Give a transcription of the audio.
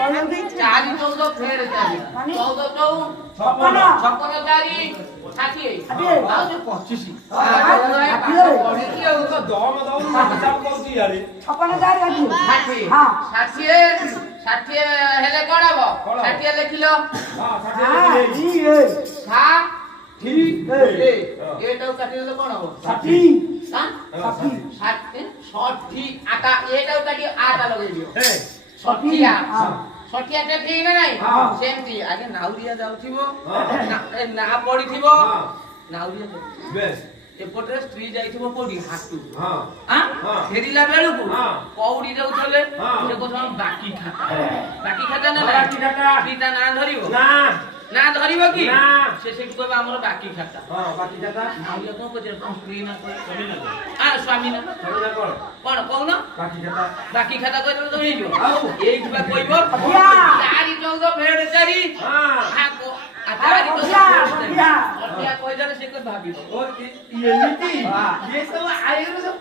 ଚାରି ଚଉଦ ଫେର ଚାରି 14 ଚଉ 56 ଚାରି 60 ଆଉ ସେ 25 ଷାଠିଏ ହେଲେ କଣ ହବ 60 ଲେଖିଲ ଏଟାକୁ କାଟିଦେଲେ କଣ ହବ 60 ଆଟା ଏଟାକୁ କାଟି ଆଟା ଲଗେଇ ଦିଅ 60 ଷଠିଆଟା ଠିକ ନା ନାଇଁ ସେମିତି ଆଗେ ନାଉରିଆ ଯାଉଥିବ ନା ପଡିଥିବ ନାଉରିଆ ଏପଟରେ ସ୍ତ୍ରୀ ଯାଇଥିବ କୋଉଠି ହାଟୁ ଫେରିଲା ବେଳକୁ କଉଡି ଯାଉଥିଲେ ସେ କହୁଛନ୍ତି ବାକି ଖାତା ନା ସ୍ତ୍ରୀ ତା ନାଁ ଧରିବ ନା ଧରିବ କି ସେ ସେଠି କହିବ ଆମର ବାକି ଖାତା ନାଉରିଆ କଣ କହୁଛି ସ୍ତ୍ରୀ ନା ସ୍ୱାମୀ ନା କଣ କହୁନ ବାକି ଖାତା କହିଦେଲେ ତ ହେଇଯିବ ଏଇଠି ବା କହିବ 4 14 ଫେର 4 କହିଦେଲେ ସେ ଭାବିବ ଏମିତି ଇଏ ସବୁ ଆଇରୁ ସବୁ